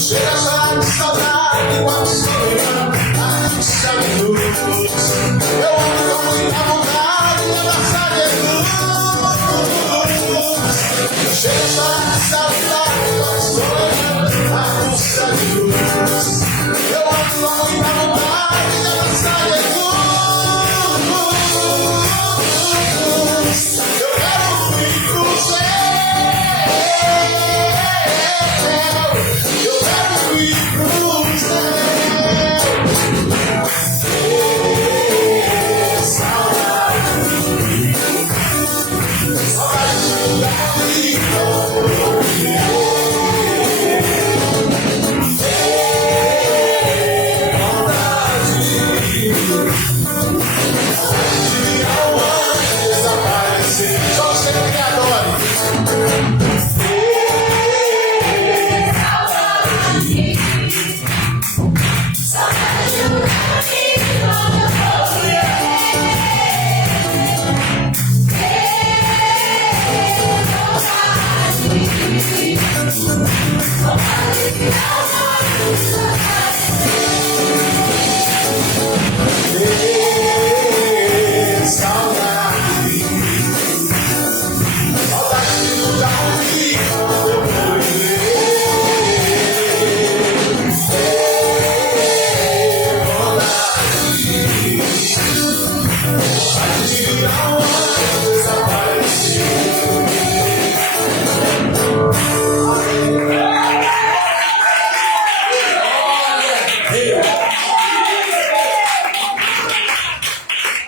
Chega já de saudade, uma solidão, a luz. Eu ando com muita vontade de abraçar Jesus. Chega já de saudade, uma solidão, a luz. Eu ando com muita vontade de abraçar Jesus. Eu quero ir pro céu.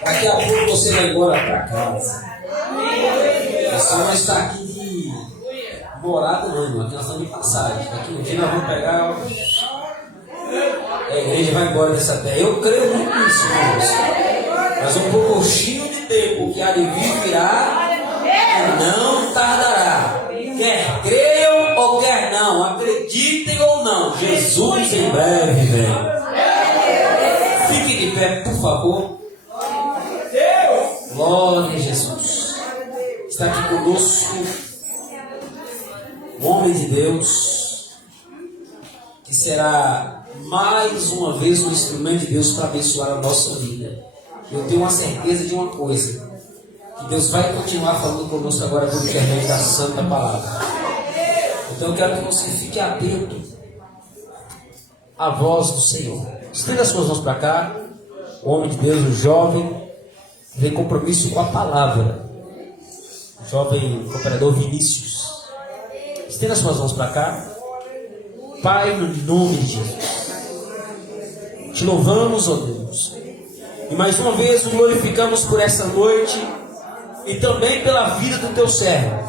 Daqui a pouco você vai embora para casa. Você não está aqui de morada, não. Aqui nós estamos de passagem. Daqui um dia nós vamos pegar. A igreja vai embora dessa terra. Eu creio muito nisso, irmãos. Mas um pouquinho de tempo que há de vir virá e não tardará. Quer creiam ou quer não, acreditem ou não, Jesus em breve vem. Fique de pé, por favor. Glória a Jesus. Está aqui conosco um homem de Deus que será mais uma vez um instrumento de Deus para abençoar a nossa vida. Eu tenho uma certeza de uma coisa, que Deus vai continuar falando conosco agora por intermédio da Santa Palavra. Então eu quero que você fique atento à voz do Senhor. Estenda as suas mãos para cá. O homem de Deus, o jovem, tem compromisso com a palavra. O jovem cooperador Vinícius. Estenda as suas mãos para cá. Pai, no nome de Jesus, te louvamos, ó Deus, e mais uma vez o glorificamos por essa noite e também pela vida do teu servo,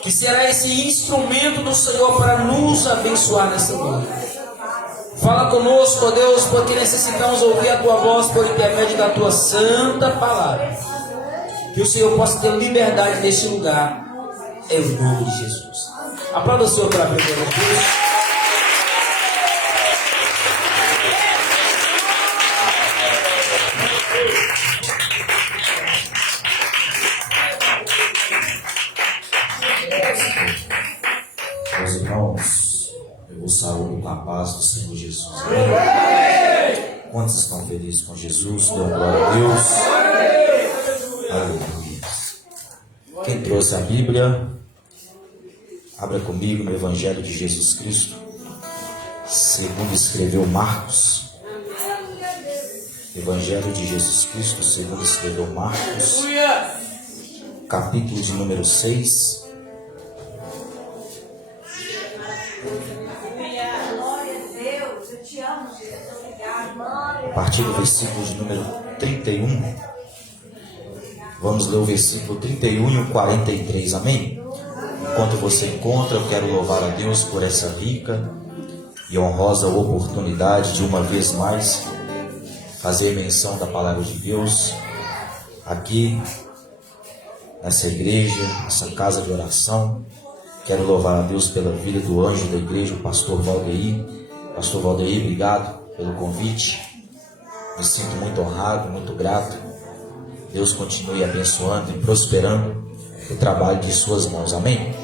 que será esse instrumento do Senhor para nos abençoar nessa noite. Fala conosco, ó Deus, porque necessitamos ouvir a tua voz por intermédio da tua santa palavra. Que o Senhor possa ter liberdade neste lugar, em nome de Jesus. Aplauda o Senhor pela primeira vez. Meus irmãos, eu vos saúdo com a paz do Senhor Jesus. Amém? Quantos estão felizes com Jesus? Dão glória a Deus. Aleluia. Quem trouxe a Bíblia, abra comigo no Evangelho de Jesus Cristo, segundo escreveu Marcos. Evangelho de Jesus Cristo, segundo escreveu Marcos, capítulo de número 6. A partir do versículo de número 31, vamos ler o versículo 31 e o 43, amém? Enquanto você encontra, eu quero louvar a Deus por essa rica e honrosa oportunidade de uma vez mais fazer menção da palavra de Deus aqui nessa igreja, nessa casa de oração. Quero louvar a Deus pela vida do anjo da igreja, o pastor Valdeir. Pastor Valdeir, obrigado pelo convite. Me sinto muito honrado, muito grato. Deus continue abençoando e prosperando o trabalho de suas mãos, amém?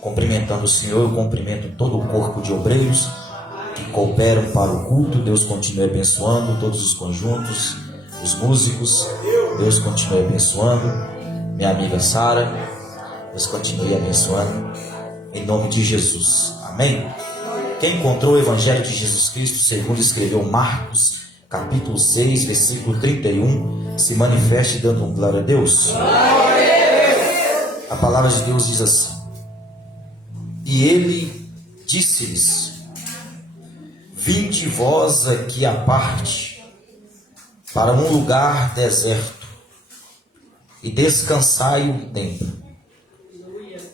Cumprimentando o Senhor, eu cumprimento todo o corpo de obreiros que cooperam para o culto. Deus continue abençoando todos os conjuntos, os músicos. Deus continue abençoando minha amiga Sara. Deus continue abençoando em nome de Jesus. Amém? Quem encontrou o Evangelho de Jesus Cristo segundo escreveu Marcos, capítulo 6, versículo 31, se manifeste dando um glória a Deus. A palavra de Deus diz assim: e ele disse-lhes: vinde vós aqui à parte, para um lugar deserto, e descansai um tempo,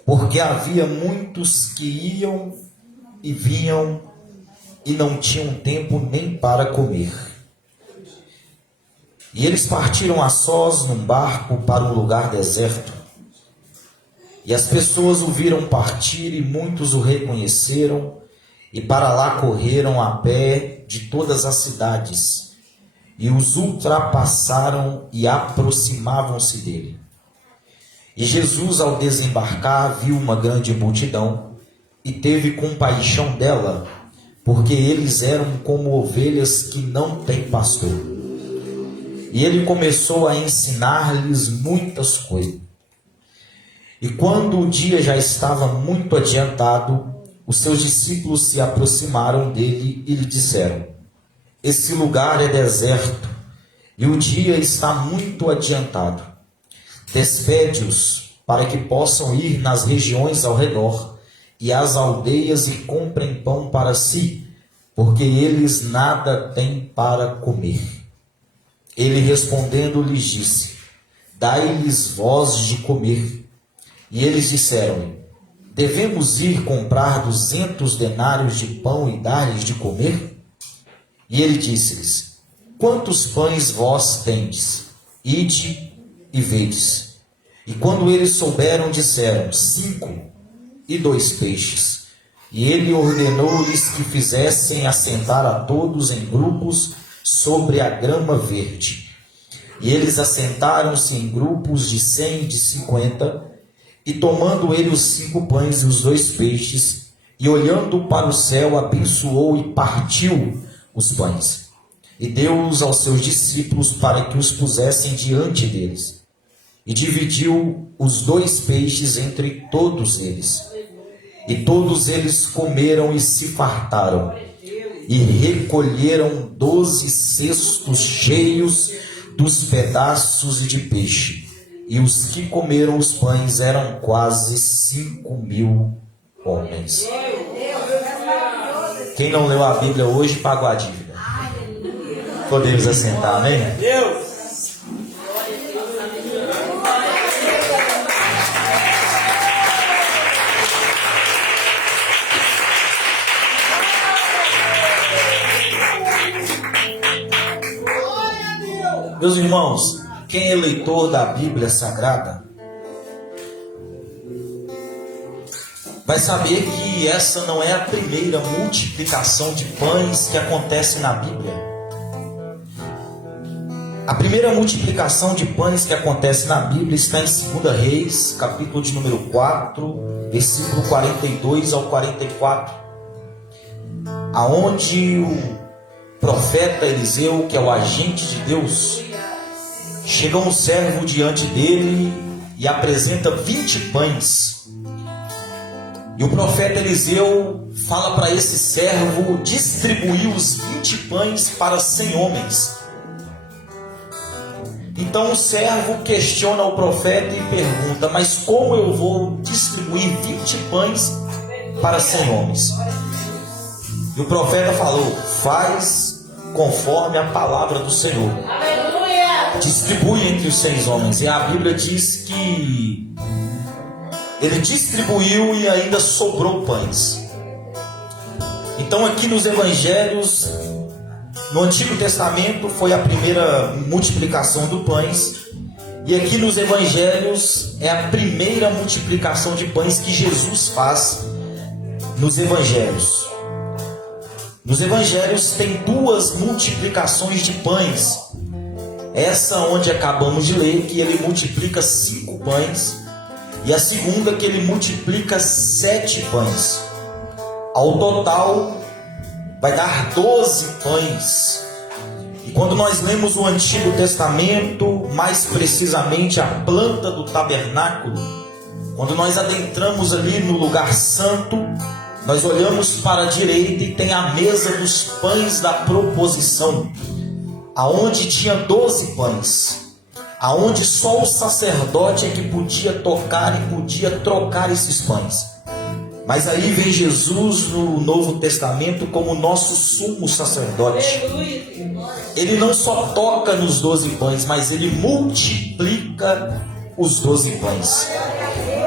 porque havia muitos que iam e vinham e não tinham tempo nem para comer. E eles partiram a sós num barco para um lugar deserto. E as pessoas o viram partir e muitos o reconheceram e para lá correram a pé de todas as cidades e os ultrapassaram e aproximavam-se dele. E Jesus, ao desembarcar, viu uma grande multidão e teve compaixão dela, porque eles eram como ovelhas que não têm pastor. E ele começou a ensinar-lhes muitas coisas. E quando o dia já estava muito adiantado, os seus discípulos se aproximaram dele e lhe disseram: esse lugar é deserto e o dia está muito adiantado. Despede-os para que possam ir nas regiões ao redor e às aldeias e comprem pão para si, porque eles nada têm para comer. Ele respondendo lhes disse: dai-lhes vós de comer. E eles disseram-lhe: devemos ir comprar 200 denários de pão e dar-lhes de comer? E ele disse-lhes: quantos pães vós tendes? Ide e vedes. E quando eles souberam, disseram: 5 e 2 peixes. E ele ordenou-lhes que fizessem assentar a todos em grupos sobre a grama verde. E eles assentaram-se em grupos de 100 e de 50, e tomando ele os 5 pães e os 2 peixes, e olhando para o céu, abençoou e partiu os pães, e deu-os aos seus discípulos para que os pusessem diante deles. E dividiu os 2 peixes entre todos eles. E todos eles comeram e se fartaram, e recolheram 12 cestos cheios dos pedaços de peixe. E os que comeram os pães eram quase 5.000 homens. Quem não leu a Bíblia hoje pagou a dívida. Podemos assentar, amém? Meus irmãos, quem é leitor da Bíblia Sagrada vai saber que essa não é a primeira multiplicação de pães que acontece na Bíblia. A primeira multiplicação de pães que acontece na Bíblia está em 2 Reis, capítulo de número 4, versículo 42 ao 44, aonde o profeta Eliseu, que é o agente de Deus, chega um servo diante dele e apresenta 20 pães. E o profeta Eliseu fala para esse servo distribuir os 20 pães para 100 homens. Então o servo questiona o profeta e pergunta: mas como eu vou distribuir 20 pães para 100 homens? E o profeta falou: faz conforme a palavra do Senhor. Distribui entre os 100 homens. E a Bíblia diz que ele distribuiu e ainda sobrou pães. Então aqui nos evangelhos, no Antigo Testamento foi a primeira multiplicação do pães, e aqui nos evangelhos é a primeira multiplicação de pães que Jesus faz nos evangelhos. Nos evangelhos tem 2 multiplicações de pães. Essa onde acabamos de ler, que ele multiplica 5 pães, e a segunda que ele multiplica 7 pães. Ao total, vai dar 12 pães. E quando nós lemos o Antigo Testamento, mais precisamente a planta do tabernáculo, quando nós adentramos ali no lugar santo, nós olhamos para a direita e tem a mesa dos pães da proposição, aonde tinha 12 pães, aonde só o sacerdote é que podia tocar e podia trocar esses pães. Mas aí vem Jesus no Novo Testamento como nosso sumo sacerdote. Ele não só toca nos 12 pães, mas ele multiplica os 12 pães.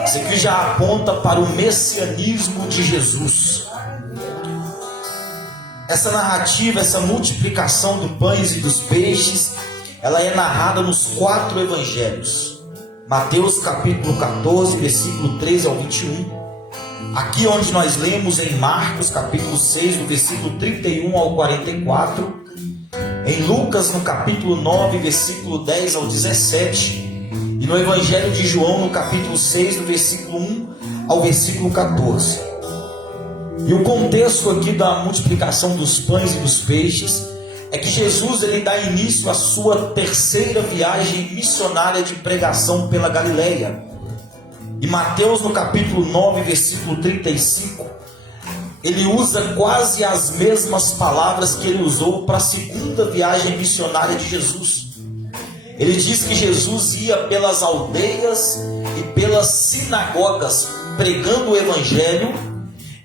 Isso aqui já aponta para o messianismo de Jesus. Essa narrativa, essa multiplicação dos pães e dos peixes, ela é narrada nos 4 evangelhos. Mateus capítulo 14, versículo 13 ao 21. Aqui onde nós lemos em Marcos capítulo 6, do versículo 31 ao 44. Em Lucas no capítulo 9, versículo 10 ao 17. E no Evangelho de João no capítulo 6, do versículo 1 ao versículo 14. E o contexto aqui da multiplicação dos pães e dos peixes é que Jesus ele dá início à sua terceira viagem missionária de pregação pela Galileia. E Mateus no capítulo 9, versículo 35, ele usa quase as mesmas palavras que ele usou para a segunda viagem missionária de Jesus. Ele diz que Jesus ia pelas aldeias e pelas sinagogas, pregando o evangelho,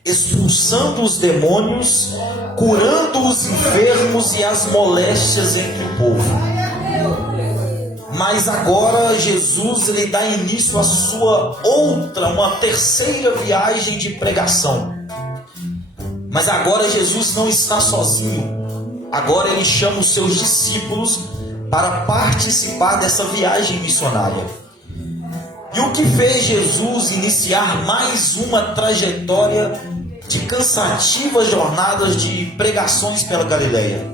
expulsando os demônios, curando os enfermos e as moléstias entre o povo. Mas agora Jesus ele dá início à sua uma terceira viagem de pregação. Mas agora Jesus não está sozinho. Agora ele chama os seus discípulos para participar dessa viagem missionária. E o que fez Jesus iniciar mais uma trajetória de cansativas jornadas de pregações pela Galileia?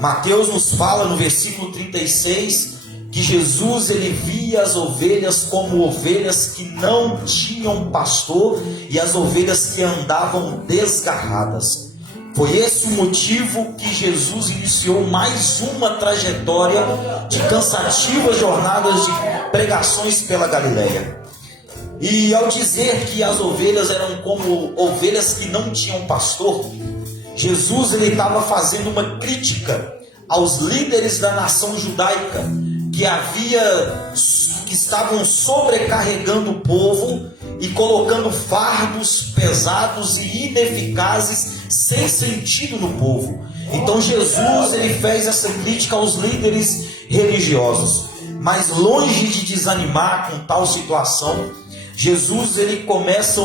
Mateus nos fala no versículo 36 que Jesus ele via as ovelhas como ovelhas que não tinham pastor e as ovelhas que andavam desgarradas. Foi esse o motivo que Jesus iniciou mais uma trajetória de cansativas jornadas de pregações pela Galileia. E ao dizer que as ovelhas eram como ovelhas que não tinham pastor, Jesus ele estava fazendo uma crítica aos líderes da nação judaica que estavam sobrecarregando o povo e colocando fardos pesados e ineficazes sem sentido no povo. Então Jesus ele fez essa crítica aos líderes religiosos, mas longe de desanimar com tal situação, Jesus ele começa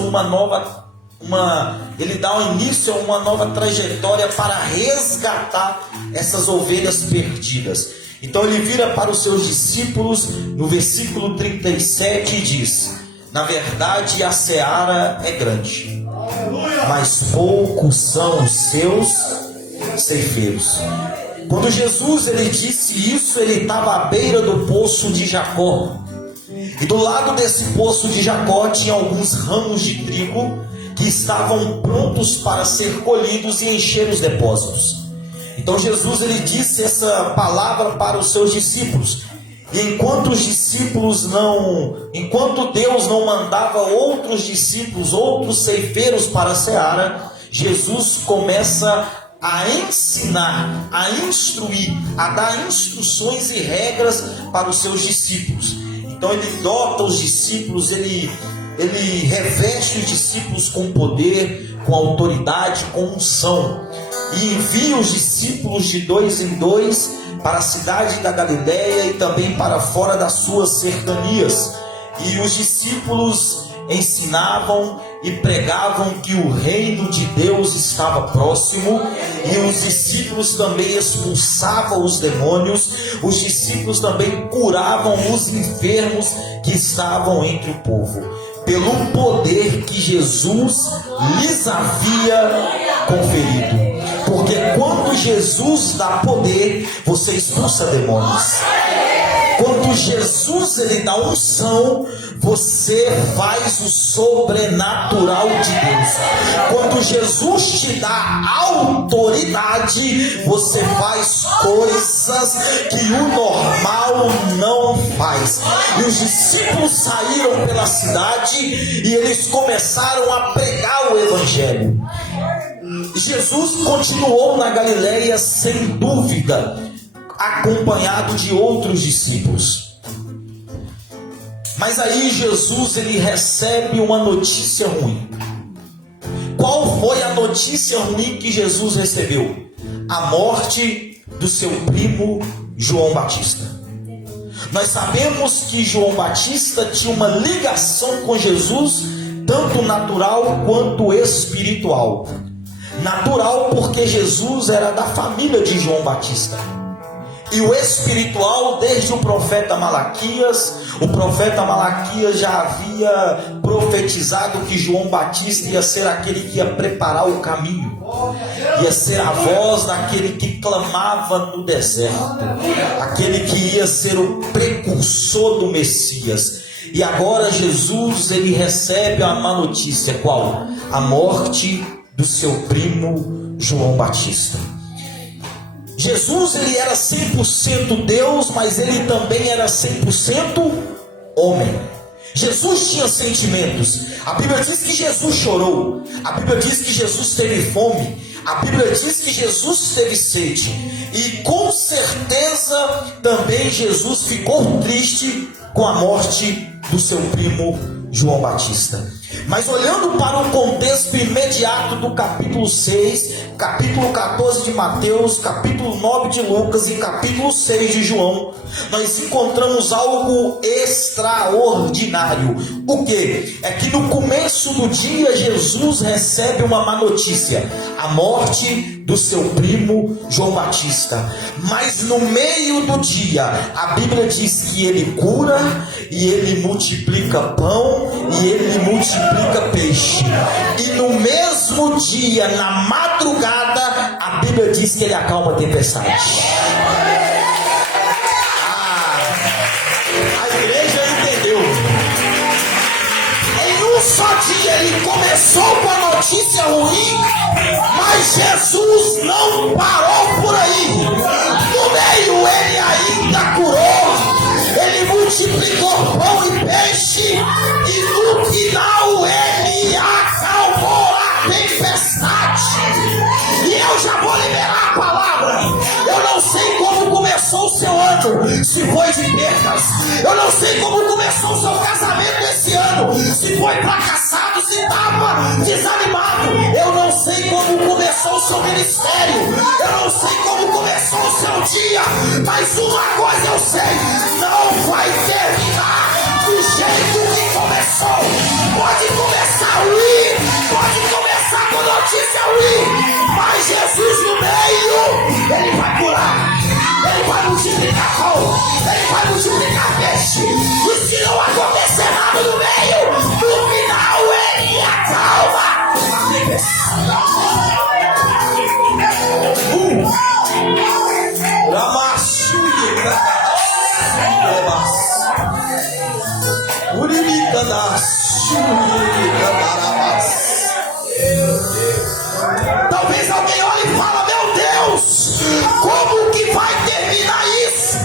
ele dá início a uma nova trajetória para resgatar essas ovelhas perdidas. Então ele vira para os seus discípulos no versículo 37 e diz: na verdade a seara é grande, mas poucos são os seus ceifeiros. Quando Jesus ele disse isso, ele estava à beira do poço de Jacó. E do lado desse poço de Jacó tinha alguns ramos de trigo que estavam prontos para ser colhidos e encher os depósitos. Então Jesus ele disse essa palavra para os seus discípulos. E enquanto Deus não mandava outros discípulos, outros ceifeiros para a seara, Jesus começa a ensinar, a instruir, a dar instruções e regras para os seus discípulos. Então ele dota os discípulos, ele reveste os discípulos com poder, com autoridade, com unção, e envia os discípulos de 2 em 2 para a cidade da Galileia e também para fora das suas cercanias. E os discípulos ensinavam e pregavam que o reino de Deus estava próximo, e os discípulos também expulsavam os demônios, os discípulos também curavam os enfermos que estavam entre o povo, pelo poder que Jesus lhes havia conferido. Porque quando Jesus dá poder, você expulsa demônios. Quando Jesus ele dá unção, você faz o sobrenatural de Deus. Quando Jesus te dá autoridade, você faz coisas que o normal não faz. E os discípulos saíram pela cidade e eles começaram a pregar o evangelho. Jesus continuou na Galileia sem dúvida, acompanhado de outros discípulos. Mas aí Jesus ele recebe uma notícia ruim. Qual foi a notícia ruim que Jesus recebeu? A morte do seu primo João Batista. Nós sabemos que João Batista tinha uma ligação com Jesus, tanto natural quanto espiritual. Natural porque Jesus era da família de João Batista. E o espiritual, desde o profeta Malaquias, o profeta Malaquias já havia profetizado que João Batista ia ser aquele que ia preparar o caminho, ia ser a voz daquele que clamava no deserto, aquele que ia ser o precursor do Messias. E agora Jesus ele recebe a má notícia, qual? A morte do seu primo João Batista. Jesus ele era 100% Deus, mas ele também era 100% homem. Jesus tinha sentimentos. A Bíblia diz que Jesus chorou. A Bíblia diz que Jesus teve fome. A Bíblia diz que Jesus teve sede. E com certeza também Jesus ficou triste com a morte do seu primo João Batista. Mas olhando para o contexto imediato do capítulo 6, capítulo 14 de Mateus, capítulo 9 de Lucas e capítulo 6 de João, nós encontramos algo extraordinário. O que? É que no começo do dia Jesus recebe uma má notícia: a morte do seu primo João Batista. Mas no meio do dia, a Bíblia diz que ele cura, e ele multiplica pão, e ele multiplica peixe. E no mesmo dia, na madrugada, a Bíblia diz que ele acalma a tempestade. A igreja entendeu. Em um só dia ele começou com a notícia ruim, mas Jesus não parou por aí. No meio ele ainda curou, ele multiplicou pão e peixe, e no final ele acalmou a tempestade. E eu já vou liberar a palavra. Eu não sei como começou o seu ano, se foi de perdas. Eu não sei como começou o seu casamento esse ano, se foi fracassado, se estava desanimado. Eu não sei como começou o seu ministério, eu não sei como começou o seu dia, mas uma coisa eu sei: não vai terminar do jeito que começou. Pode começar ruim, pode começar com notícia ruim, mas Jesus no meio, ele vai curar, ele vai multiplicar pão, ele vai multiplicar peixe. E se não acontecer nada no meio, no final ele acalma a tempestade. Talvez alguém olhe e fala: meu Deus, como que vai terminar isso?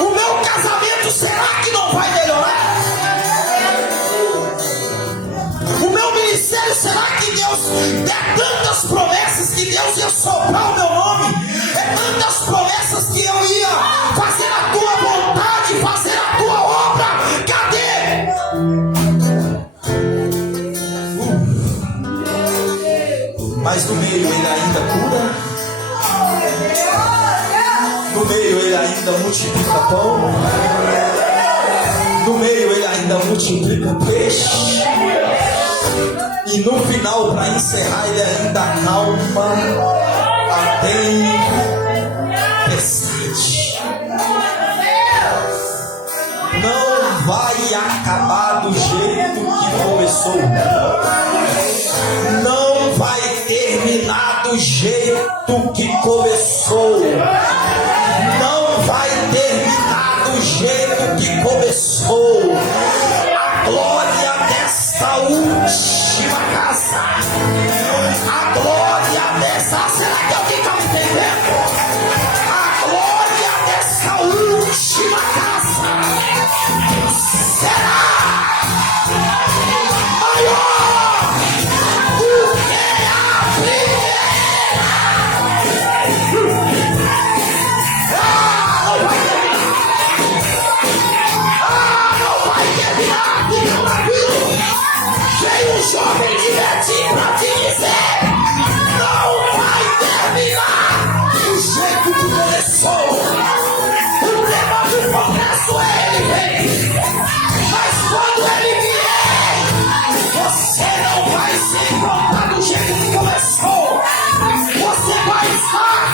O meu casamento, será que não vai melhorar? O meu ministério, será que Deus é tantas promessas que Deus ia soprar o meu nome? É tantas promessas que eu ia fazer a tua vontade, fazer a tua obra. Cadê? Mas no meio ele ainda cura, no meio ele ainda multiplica pão, no meio ele ainda multiplica peixe, e no final, para encerrar, ele ainda acalma a tempestade. Não vai acabar do jeito que começou, não vai terminar do jeito que começou não vai terminar do jeito que começou. A glória dessa última casa, a glória dessa... Será que alguém está me entendendo? A glória dessa última casa será maior do que a primeira. Não vai terminar, fica tranquilo. Veio um jovem de Betim pra te dizer: não vai terminar do jeito que começou. O tema do progresso é ele vem, mas quando ele vier, você não vai se encontrar do jeito que começou. Você vai estar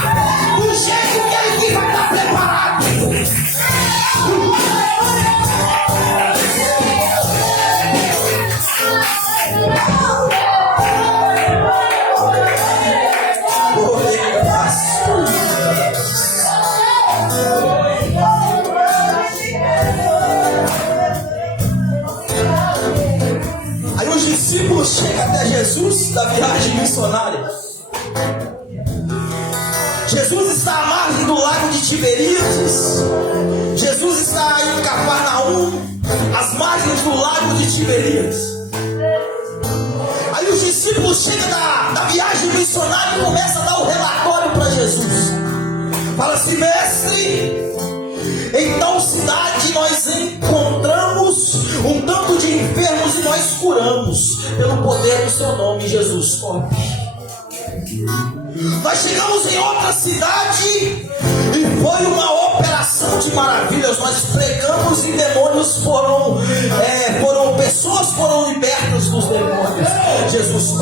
do jeito que ele vai estar preparado. Aí os discípulos chegam até Jesus da viagem missionária. Jesus está à margem do lago de Tiberíades. Jesus está em Cafarnaum, às margens do lago de Tiberíades. Aí os discípulos chegam da viagem missionária e começam a dar o relatório para Jesus. Fala assim: mestre, em tal cidade nós encontramos um tanto de enfermos e nós curamos pelo poder do seu nome, Jesus. Nós chegamos em outra cidade e foi uma operação de maravilhas. Nós pregamos e demônios pessoas foram libertas dos demônios. Jesus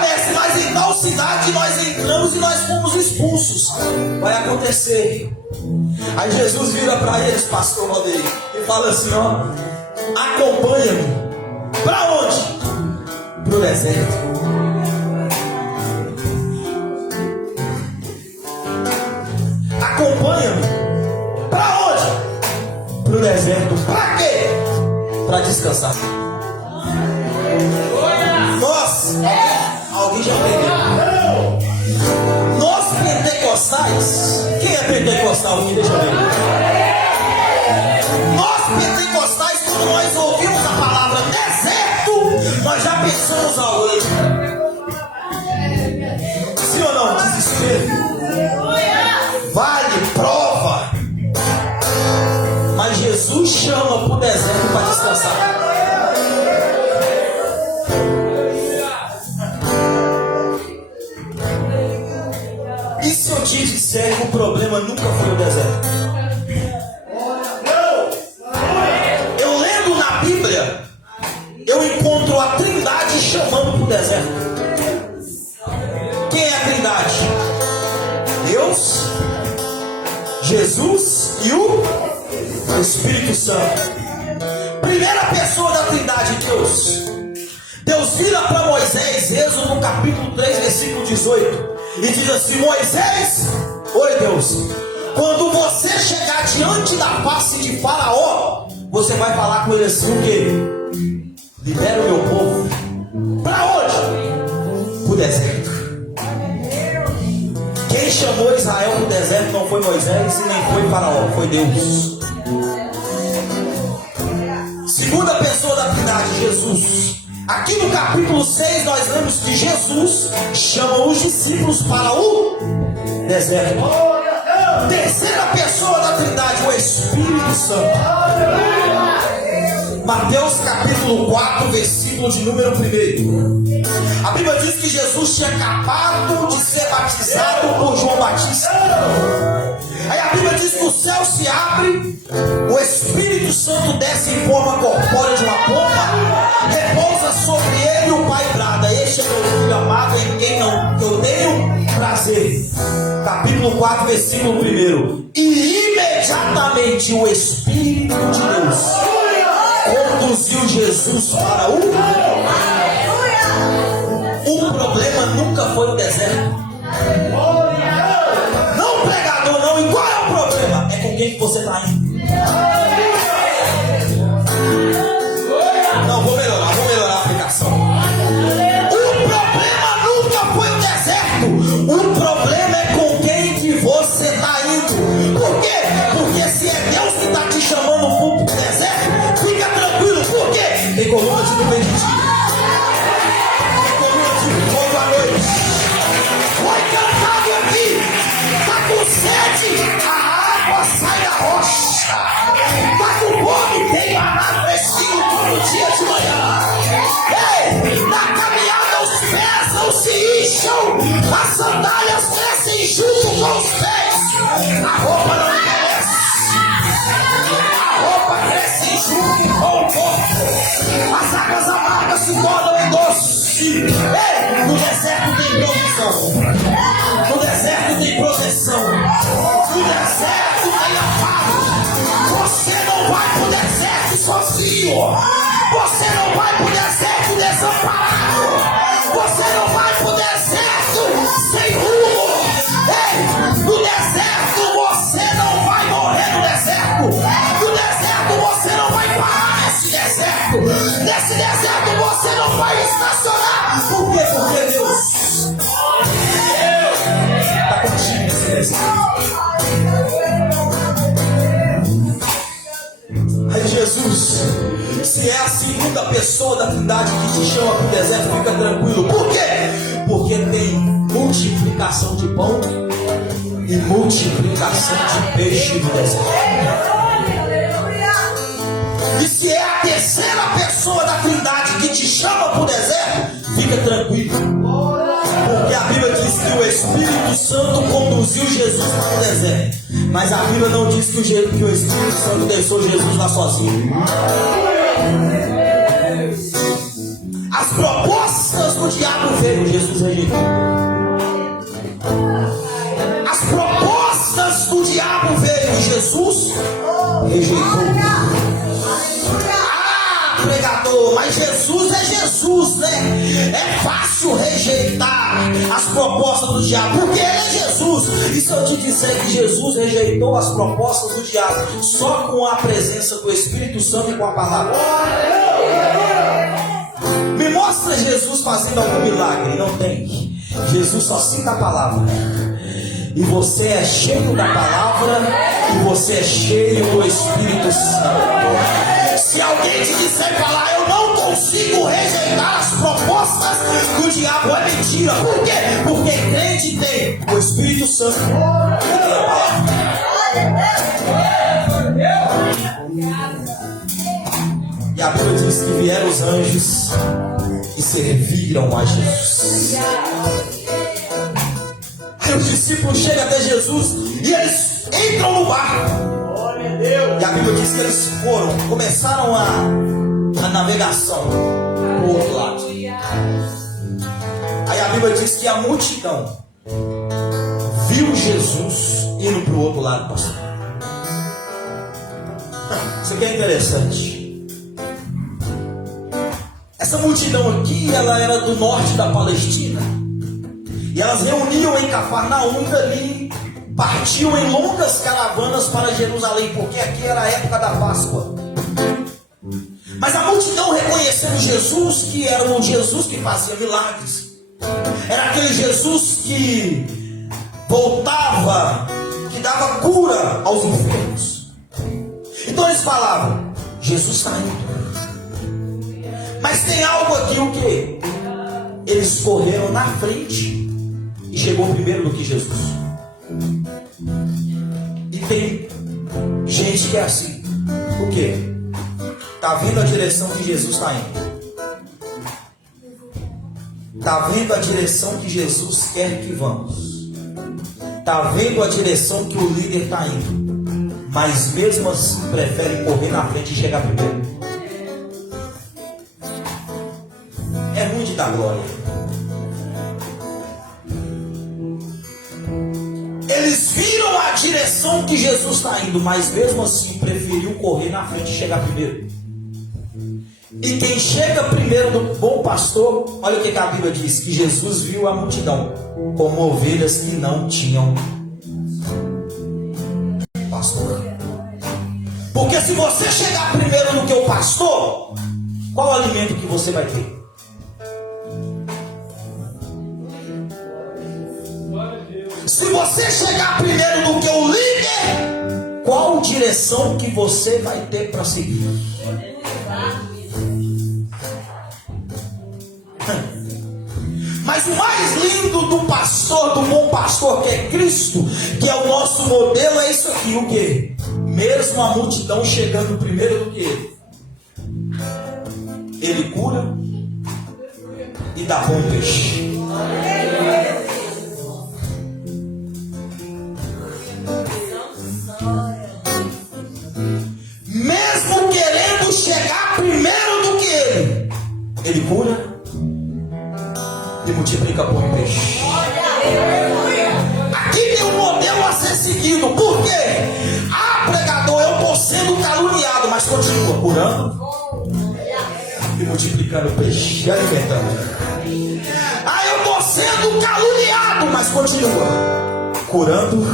mestre, mas em tal cidade nós entramos e nós fomos expulsos. Vai acontecer. Aí Jesus vira para eles, pastor Valdeir, e fala assim: ó, acompanha-me. Para onde? Para o deserto. Acompanha-me. Para onde? Para o deserto. Para quê? Para descansar. Nós, alguém já entendeu? Nós pentecostais, quem é pentecostal aqui? Deixa eu ver. Nós pentecostais, quando nós ouvimos a palavra deserto, nós já pensamos aonde? Sim ou não? Desespero. Vale, prova. Mas Jesus chama para o deserto para descansar. E se eu te disser que o problema nunca foi o deserto? Eu lendo na Bíblia, eu encontro a Trindade chamando para o deserto. Quem é a Trindade? Deus, Jesus e o Espírito Santo. Primeira pessoa da Trindade, Deus. Deus vira para Moisés, Êxodo no capítulo 3, versículo 18, e diz assim: Moisés, oi Deus, quando você chegar diante da face de Faraó, você vai falar com ele assim: o quê? Libera o meu povo. Para onde? Para o deserto. Quem chamou Israel para o deserto não foi Moisés e nem foi Faraó, foi Deus. Segunda pessoa da Trindade, Jesus. Aqui no capítulo 6 nós lemos que Jesus chama os discípulos para o deserto. Terceira pessoa da Trindade, o Espírito Santo. Mateus capítulo 4, versículo de número 1. A Bíblia diz que Jesus tinha acabado de ser batizado por João Batista. Aí a Bíblia diz que o céu se abre, o Espírito Santo desce em forma corpórea de uma pomba, repousa sobre ele e o Pai brada: este é meu filho amado em quem eu tenho prazer. Capítulo 4, versículo 1. E imediatamente o Espírito de Deus conduziu Jesus para o problema nunca foi no deserto. Não pregador não. E qual é o problema? É com quem que você está indo. Não, vou melhorar a aplicação. O problema nunca foi o deserto. O problema é com quem que você está indo. Por quê? Porque se é Deus que está te chamando para o deserto, fica tranquilo. Por quê? Tem coluna de nuvem de dia. Tem coluna de fogo à noite. Foi cantado aqui. Está com sede? A água sai da rocha. Está com fome? Tem maná fresquinho todo dia de manhã. Ei, na caminhada os pés não se incham. As sandálias crescem junto com os pés. A roupa não envelhece. A roupa cresce junto com o corpo. As águas amargas se tornam em doce. Ei, no deserto tem provisão. No deserto tem proteção. No deserto tem amparo. Você não vai pro deserto sozinho. Você não vai pro deserto desamparado. Você não vai pro deserto sem rumo. Ei, no deserto você não vai morrer no deserto. No deserto você não vai parar nesse deserto. Nesse deserto você não vai estacionar. Por quê? Porque Deus está contigo nesse deserto. Aí Jesus, se é a segunda pessoa da Trindade que te chama para o deserto, fica tranquilo. Por quê? Porque tem multiplicação de pão e multiplicação de peixe no deserto. E se é a terceira pessoa da Trindade que te chama para o deserto, fica tranquilo. Porque a Bíblia diz que o Espírito Santo conduziu Jesus para o deserto. Mas a Bíblia não diz que o Espírito Santo deixou Jesus lá sozinho. As propostas do diabo veio, Jesus rejeitou. As propostas do diabo veio, Jesus rejeitou. Pregador, mas Jesus é Jesus, né? É fácil rejeitar as propostas do diabo, porque ele é Jesus. E se eu te disser que Jesus rejeitou as propostas do diabo só com a presença do Espírito Santo e com a palavra? Me mostra Jesus fazendo algum milagre. Não tem. Jesus só cita a palavra. E você é cheio da palavra e você é cheio do Espírito Santo. Se alguém te disser falar, eu não consigo rejeitar as propostas do diabo, é mentira. Por quê? Porque crente tem o Espírito Santo e tem a palavra. E a Bíblia diz que vieram os anjos e serviram a Jesus. Aí os discípulos chegam até Jesus e eles entram no barco. E a Bíblia diz que eles começaram a navegação para o outro lado. Aí a Bíblia diz que a multidão viu Jesus indo para o outro lado, pastor. Isso aqui é interessante. Essa multidão aqui, ela era do norte da Palestina. E elas reuniam em Cafarnaum e dali partiu em longas caravanas para Jerusalém, porque aqui era a época da Páscoa. Mas a multidão reconhecendo Jesus, que era um Jesus que fazia milagres, era aquele Jesus que voltava, que dava cura aos enfermos. Então eles falavam, Jesus está indo. Mas tem algo aqui, o que? Eles correram na frente e chegou primeiro do que Jesus. E tem gente que é assim. O quê? Está vendo a direção que Jesus está indo. Está vendo a direção que Jesus quer que vamos. Está vendo a direção que o líder está indo. Mas mesmo assim prefere correr na frente e chegar primeiro. É ruim de dar glória. Eles viram a direção que Jesus está indo, mas mesmo assim preferiu correr na frente e chegar primeiro. E quem chega primeiro do bom pastor, olha o que a Bíblia diz: que Jesus viu a multidão como ovelhas que não tinham pastor. Porque se você chegar primeiro do que o pastor, qual o alimento que você vai ter? Se você chegar primeiro do que o líder, qual direção que você vai ter para seguir? Mas o mais lindo do pastor, do bom pastor, que é Cristo, que é o nosso modelo, é isso aqui: o que? Mesmo a multidão chegando primeiro do que ele cura e dá pão e peixe. Mesmo querendo chegar primeiro do que ele cura e multiplica pão e peixe. Aqui tem um modelo a ser seguido. Por quê? Ah, pregador, eu estou sendo caluniado, mas continua curando e multiplicando peixe e alimentando. Ah, eu estou sendo caluniado, mas continua curando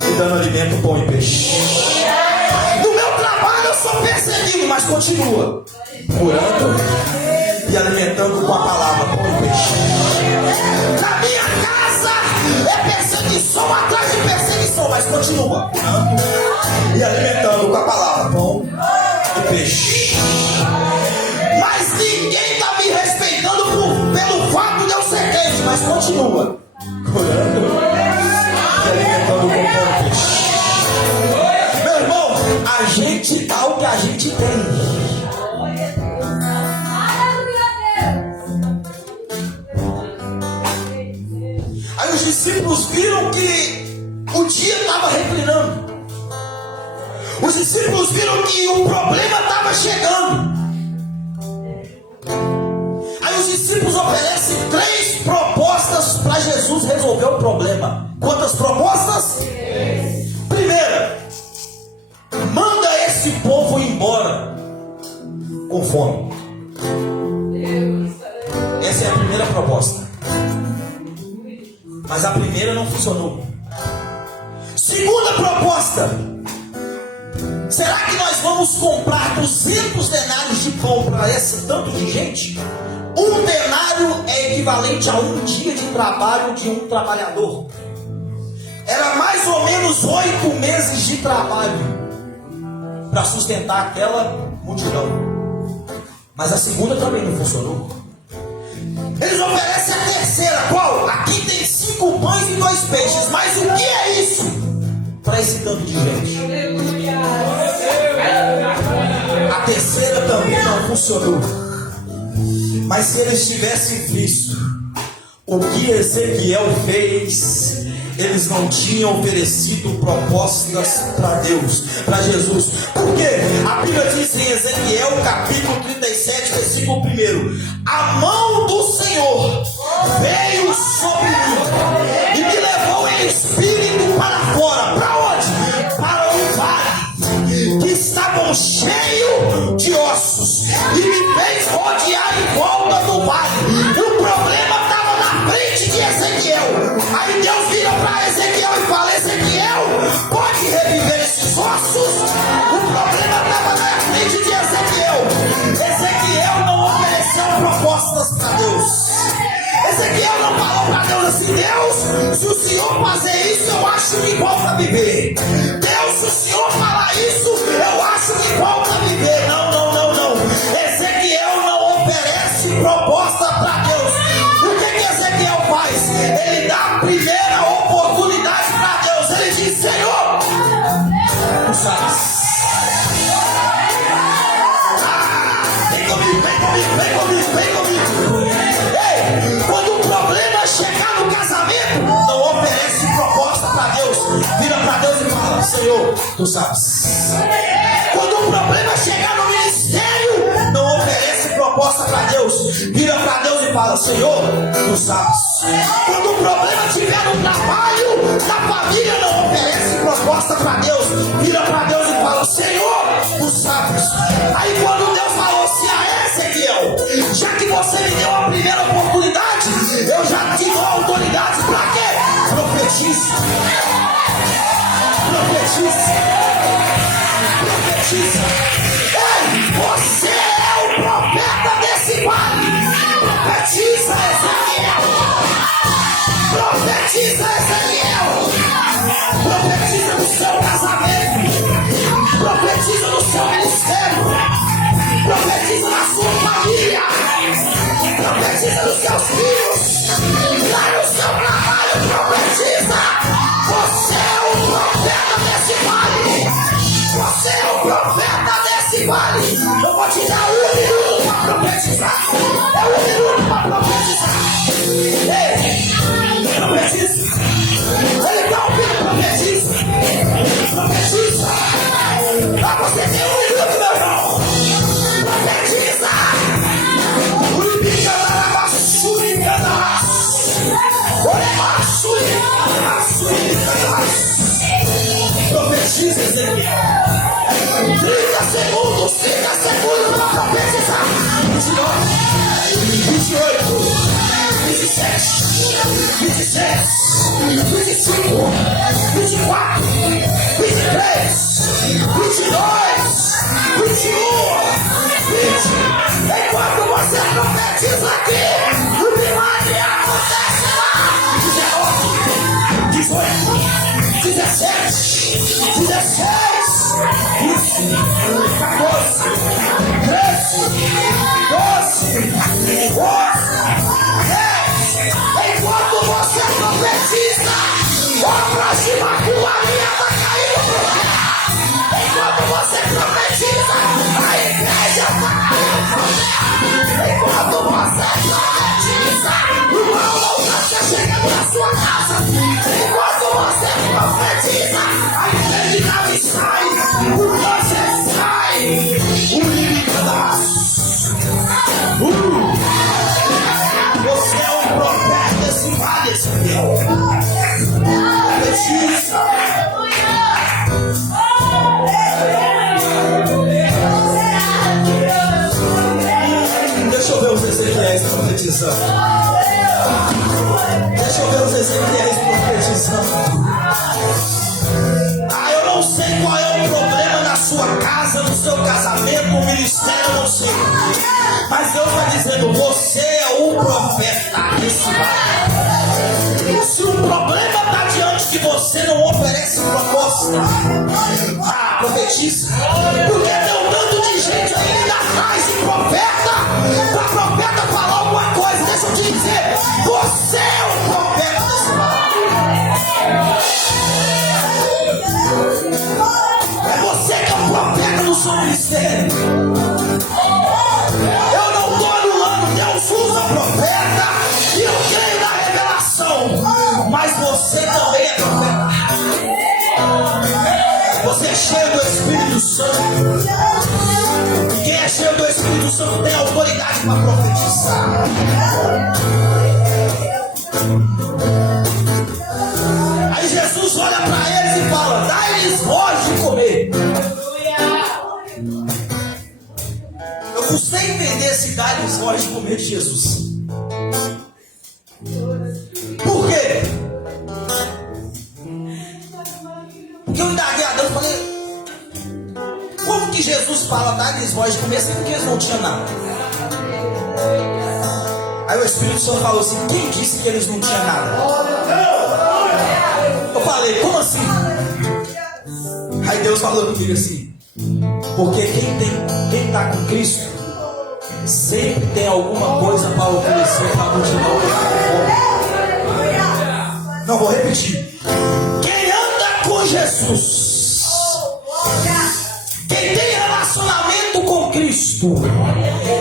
e dando alimento, pão e peixe. No meu trabalho eu sou perseguido, mas continua curando e alimentando com a palavra, pão e peixe. Na minha casa é perseguição atrás de perseguição, mas continua curando e alimentando com a palavra, pão e peixe. Mas ninguém está me respeitando pelo fato de eu ser crente, mas continua curando e alimentando com pão e peixe. Meu irmão, a gente dá o que a gente tem. Aí os discípulos viram que o dia estava reclinando. Os discípulos viram que o problema estava chegando. Aí os discípulos oferecem 3 propostas para Jesus resolver o problema. Quantas propostas? 3. Primeira: manda esse povo embora com fome. Essa é a primeira proposta. Mas a primeira não funcionou. Segunda proposta: será que nós vamos comprar 200 denários de pão para esse tanto de gente? Um denário é equivalente a um dia de trabalho de um trabalhador. Era mais ou menos 8 meses de trabalho para sustentar aquela multidão. Mas a segunda também não funcionou. Eles oferecem a terceira. Qual? Aqui tem 5 pães e 2 peixes. Mas o que é isso para esse tanto de gente? A terceira também não funcionou. Mas se eles tivessem visto o que Ezequiel fez, eles não tinham oferecido propostas para Deus, para Jesus. Por quê? A Bíblia diz em Ezequiel capítulo 37, versículo 1: a mão do Senhor veio sobre mim e me levou em espírito para fora. Para onde? Para um vale que estavam cheio de ossos, e me fez rodear em volta do vale. O problema estava na frente de Ezequiel. Aí Deus vira para Ezequiel e fala: Ezequiel, pode reviver esses ossos? O problema estava na frente de Ezequiel. Ezequiel não ofereceu propostas para Deus. Ezequiel não falou para Deus assim: Deus, se o Senhor fazer isso, eu acho que volta a viver. Deus, se o Senhor falar isso, eu acho que volta a viver. Não. Ezequiel não oferece proposta para Deus. O que Ezequiel faz? Ele dá a primeira oportunidade para Deus. Ele diz: Senhor, tu sabes. Vem comigo. Ei, quando o problema chegar no casamento, não oferece proposta para Deus. Vira para Deus e fala: Senhor, tu sabes. Quando o problema chegar no ministério, não oferece proposta para Deus. Vira para Deus e fala: Senhor, tu sabes. Quando o problema estiver no trabalho, na família, não oferece proposta para Deus. Vira para Deus e fala: Senhor, tu sabes. Aí quando Deus falou: se 26, 25, 24, 23, 22, 21, 20. Enquanto você profetiza aqui, o milagre acontece lá. 19, 18, 17, 16, 15, 14, 13, 12, 11, 10. Enquanto você profetiza, obras de macularia está caindo por lá. Enquanto você profetiza, a igreja está caindo por lá. Enquanto você profetiza, o mal não está chegando na sua casa. Enquanto você profetiza, a enfermidade sai, o câncer sai, o inimigo dá. Você é um profeta, esse vale, esse Deus. Profetiza. Deixa eu ver os Ezequiéis profetizando. Deixa eu ver os Ezequiéis profetizando. Eu não sei qual é o problema na sua casa, no seu casamento, no ministério, eu não sei. Mas Deus está dizendo, você é o profeta desse vale. Se o problema está diante de você, não oferece proposta. Profetiza. Porque tem um tanto de gente ainda atrás de profeta, para profeta falar alguma coisa. Deixa eu te dizer, você é o profeta desse vale. É você que é o profeta do seu ministério. Eu não estou anulando, Deus usa profeta e eu creio na revelação. Mas você também é profeta. Você é cheio do Espírito Santo. E quem é cheio do Espírito Santo tem autoridade para profetizar. Aí Jesus olha para eles e fala, dá-lhes voz de comer. Eu custei entender esse dá-lhes voz de comer de Jesus. Por quê? Porque eu indaguei a Deus e falei, como que Jesus fala dá-lhes voz de comer sendo que eles não tinham nada? Aí o Espírito Santo falou assim, quem disse que eles não tinham nada? Eu falei, como assim? Aí Deus falou comigo assim, porque quem está com Cristo sempre tem alguma coisa para oferecer para a multidão. Não, vou repetir. Quem anda com Jesus, quem tem relacionamento com Cristo,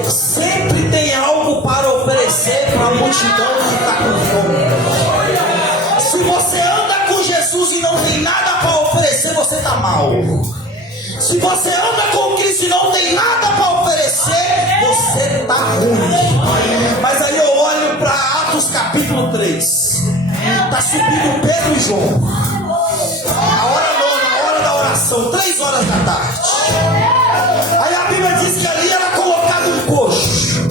sempre tem algo para oferecer para a multidão que está com fome. Se você anda com Jesus e não tem nada para oferecer, você está mal. Se você anda com Cristo e não tem nada para oferecer, você está ruim. Mas aí eu olho para Atos capítulo 3. Está subindo Pedro e João. A hora nona, a hora da oração, 3 horas da tarde. Aí a Bíblia diz que ali era colocado um coxo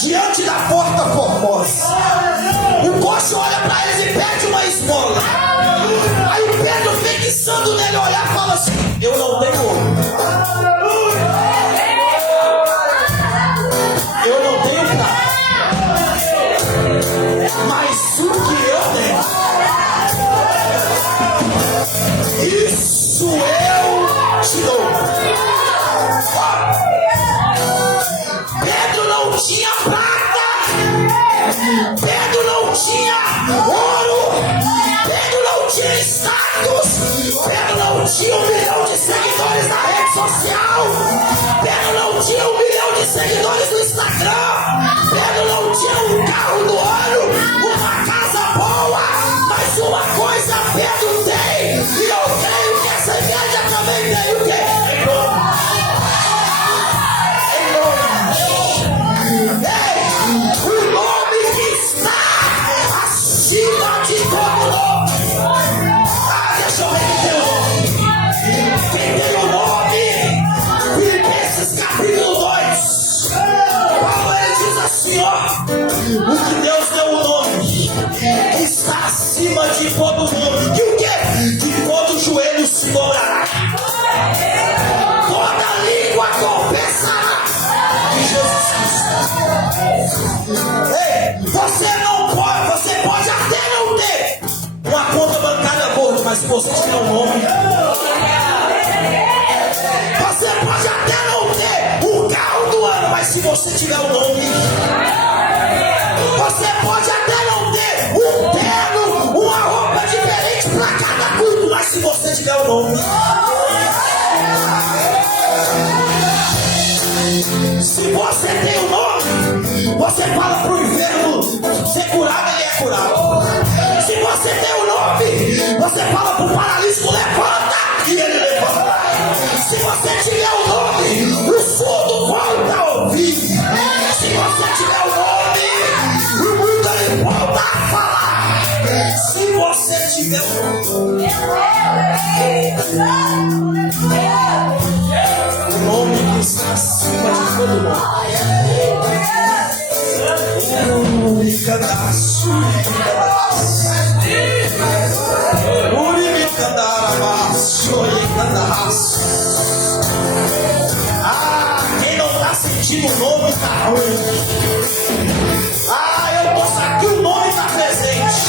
diante da porta formosa. O coxo olha para eles e pede uma esmola. Aí o Pedro, fixando nele, olhar e fala assim, eu não tenho ouro. Eu não tenho nada. Mas o que eu tenho, isso eu te dou. Pedro não tinha prata. Pedro não tinha ouro. Pedro não tinha status. Pedro não tinha 1 milhão de seguidores na rede social. Pedro não tinha 1 milhão de seguidores no Instagram. Pedro não tinha um carro do ano, uma casa boa. Mas uma coisa Pedro tem, e eu creio que essa igreja também tem o quê? O nome que está acima de todo nome. Deixa eu repetir o nome. Quem tem o nome? Filipenses capítulo 2. assim, ó. O que Deus deu o nome, que está acima de todo nome. Que o quê? Que todo joelho se dobrará. Toda língua confessará que Jesus Cristo. Ei, você pode até não ter uma conta bancária boa, mas se você tiver um nome, você pode até não ter o carro do ano, mas se você tiver um nome, você pode até não ter um terno, uma roupa diferente para cada culto, mas se você tiver um nome, se você tem um nome, você fala pro inferno ser curado, ele é curado. Se você tem um nome, você fala pro paralítico, levanta, e ele levanta. Se você tiver um nome, o surdo volta a ouvir. Se você tiver um nome, o mundo ele volta a falar. Se você tiver um nome que está acima de todo nome. Quem não está sentindo o nome está ruim. Eu posso aqui, o nome está presente.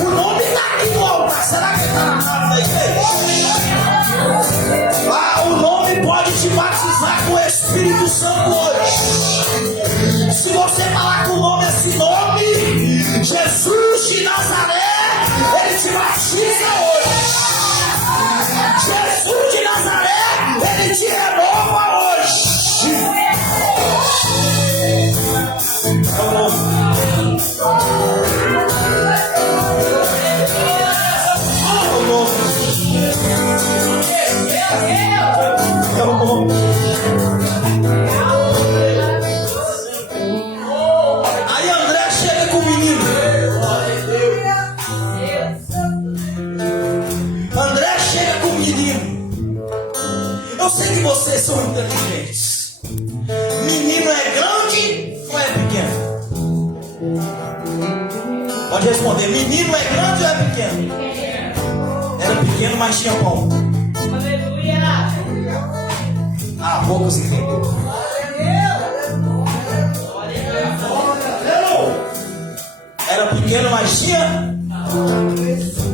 O nome está aqui no altar. Será que está na casa da igreja? O nome pode te batizar com o Espírito Santo hoje. Se você falar com o nome, esse nome, Jesus de Nazaré, ele te batiza hoje. Jesus de Nazaré, ele te renova hoje. Aí André chega com o menino. André chega com o menino. Eu sei que vocês são inteligentes. Menino é grande ou é pequeno? Pode responder. Menino é grande ou é pequeno? Era pequeno, mas tinha pão. Poucos entenderam. Era pequeno, mas tinha.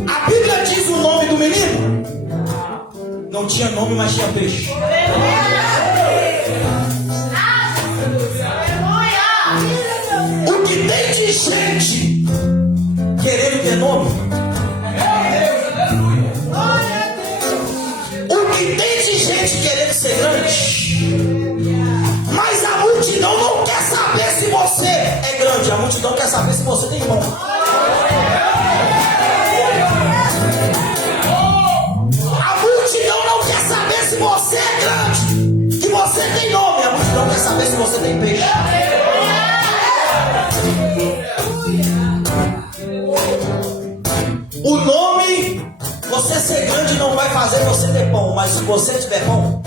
A Bíblia diz o nome do menino. Não tinha nome, mas tinha peixe. O que tem de gente querendo ter nome? O que tem de gente querendo ser grande? Mas a multidão não quer saber se você é grande. A multidão quer saber se você tem nome. A multidão não quer saber se você é grande, que você tem nome. A multidão quer saber se você tem peixe. O nome, você ser grande não vai fazer você ter pão, mas se você tiver pão,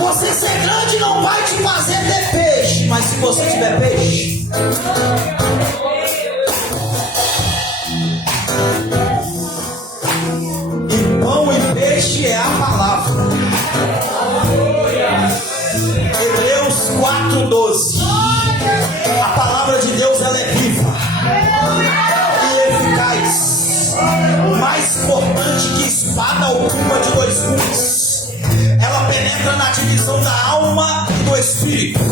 você ser grande não vai te fazer ter peixe, mas se você tiver peixe, e pão e peixe é a palavra. Hebreus 4:12. A palavra de Deus, ela é viva e eficaz, mais cortante que espada alguma de dois gumes. Ela penetra na divisão da alma e do espírito,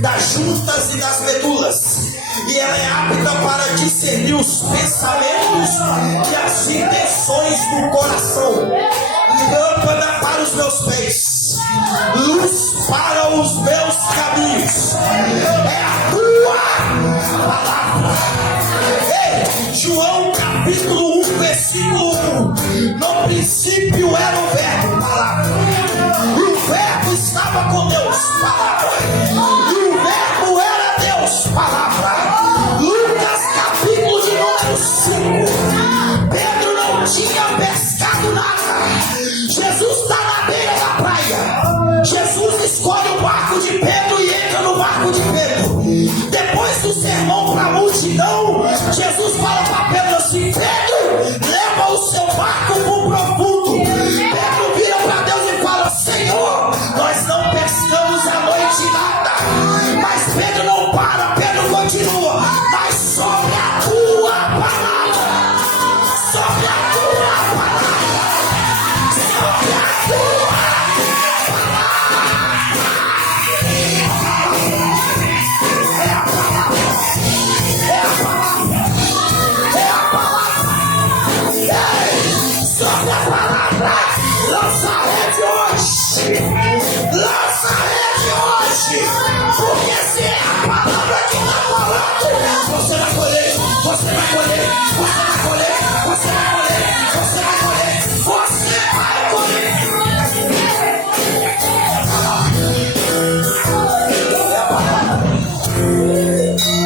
das juntas e das medulas, e ela é apta para discernir os pensamentos e as intenções do coração. Lâmpada para os meus pés, luz para os meus caminhos, é a tua palavra. Ei, João capítulo 1, versículo 1. No princípio era o verbo, palavra. O verbo estava com Deus, palavra. E o verbo era Deus, palavra. Lucas capítulo de número 5. Pedro não tinha hoje. Porque se é a palavra que está falando, você vai colher, você vai colher, você vai colher, você vai colher, você vai colher, você vai colher. É a palavra.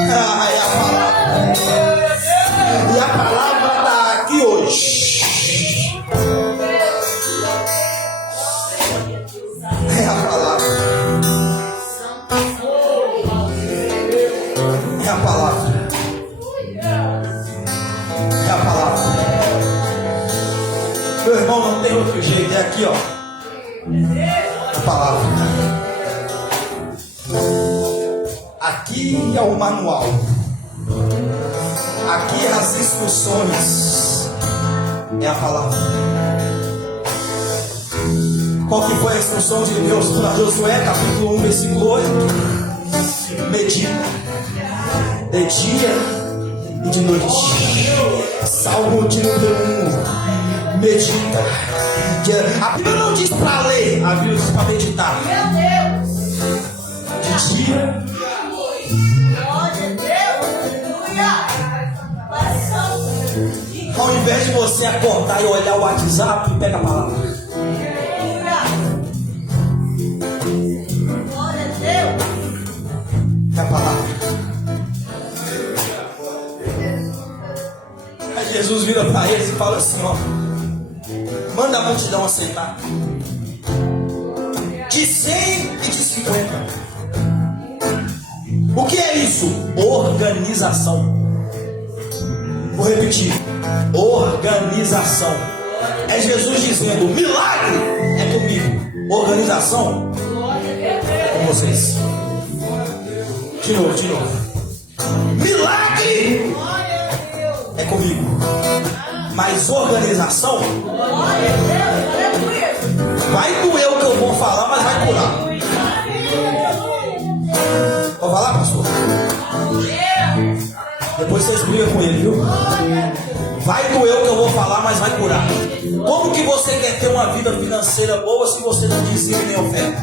É a palavra. E a palavra está aqui hoje. É a palavra. É a palavra. É a palavra. Meu irmão, não tem outro jeito. É aqui, ó. A palavra. Aqui é o manual. Aqui é as instruções. É a palavra. Qual que foi a instrução de Deus para Josué, capítulo 1, versículo 8? Medita de dia e de noite. Salmo de número 1. Medita. A Bíblia não diz para ler, a Bíblia diz para meditar. De dia. Ao invés de você acordar e olhar o WhatsApp, pega a palavra. É a palavra. Aí Jesus vira para eles e fala assim, ó: manda a multidão aceitar. De 100 e de 50. O que é isso? Organização. Vou repetir. Organização. É Jesus dizendo: milagre é comigo. Organização é com vocês. De novo. Milagre é comigo. Mas organização vai doer o que eu vou falar, mas vai curar. Vou falar, pastor? Depois vocês brigam com ele, viu? Vai doer o que eu vou falar, mas vai curar. Como que você quer ter uma vida financeira boa se você não dizime nem oferta?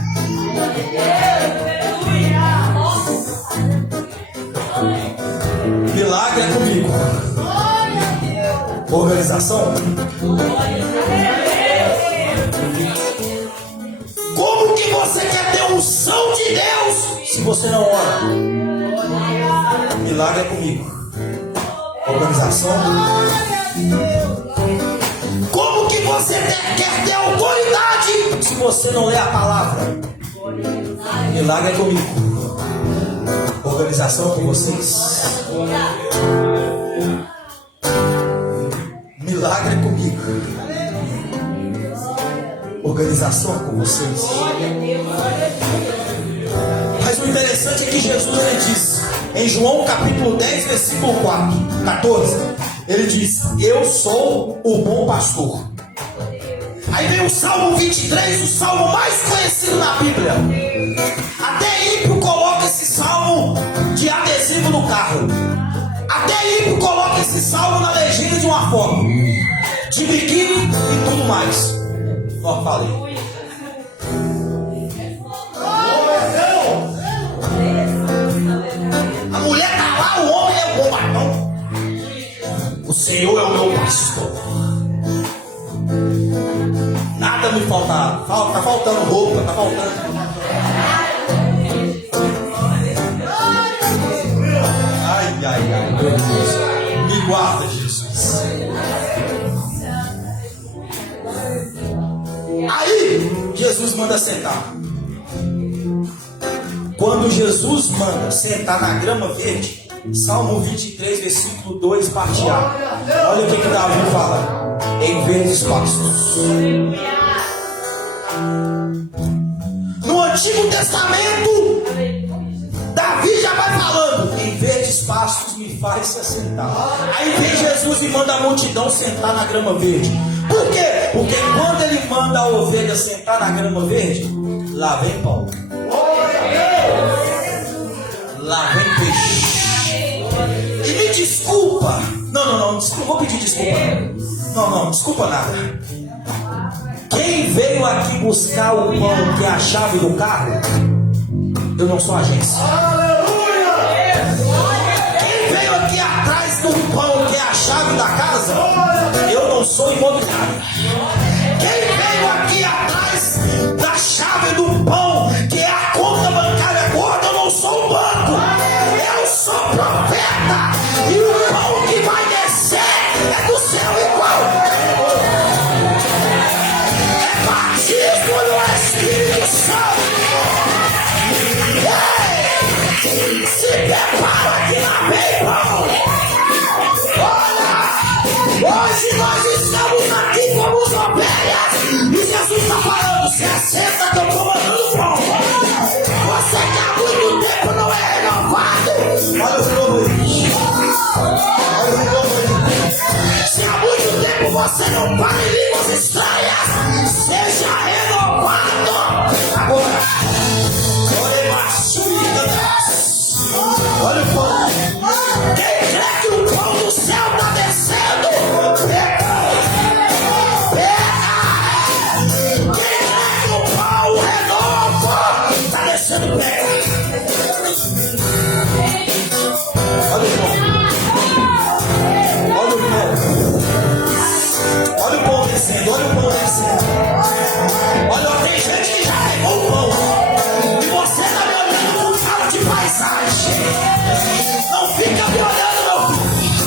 Milagre é comigo. Organização. Como que você quer ter unção de Deus se você não ora? Milagre é comigo. Organização. Como que você quer ter autoridade se você não lê a palavra? Milagre é comigo. Organização com vocês. Milagre é comigo. Organização com vocês. Mas o interessante é que Jesus ele diz em João capítulo 10, versículo 14, ele diz: eu sou o bom pastor. Aí vem o Salmo 23, o salmo mais conhecido na Bíblia. Até ímpio coloca esse salmo de adesivo no carro. Até ímpio coloca esse salmo na legenda de uma foto, de biquíni e tudo mais. Ó, falei. A mulher tá lá, o homem é bom, não. O Senhor é o meu pastor. Nada me falta. Tá faltando roupa, tá faltando. Ai, meu Deus. Me guarda, Jesus. Aí, Jesus manda sentar. Quando Jesus manda sentar na grama verde, Salmo 23, versículo 2, parte A. Olha o que Davi fala: em verdes pastos. No Antigo Testamento, Davi já vai falando: em verdes pastos me faz se assentar. Aí vem Jesus e manda a multidão sentar na grama verde. Por quê? Porque quando ele manda a ovelha sentar na grama verde, lá vem pão, lá vem peixe. E me desculpa. Não vou pedir desculpa. Não, desculpa nada. Quem veio aqui buscar o pão, que é a chave do carro, Eu não sou agência. Quem veio aqui atrás do pão, que é a chave da casa, eu não sou imobiliário. Quem veio aqui atrás da chave do pão, que é a conta bancária gorda, eu não sou um banco. Eu sou profeta. E o pão que vai descer é do céu igual. É batismo no Espírito Santo. Ei, se prepara que lá vem pão. Olha, hoje nós estamos aqui como ovelhas. E Jesus está falando, se assenta que eu estou mandando pão. Você que há muito tempo não é renovado. Olha o novo aí. Olha o novo aí. Se há muito tempo você não fala em línguas estranhas, seja renovado. Agora, olha o pão. Quem crê que o pão do céu está descendo, pega. Quem crê que o pão renova, está descendo, pega. Olha o pão. Olha o pão. Olha o pão descendo, olha o pão descendo. Olha, tem gente que já pegou o pão. E você está me olhando com cara de paisagem. Não fica me olhando, meu filho.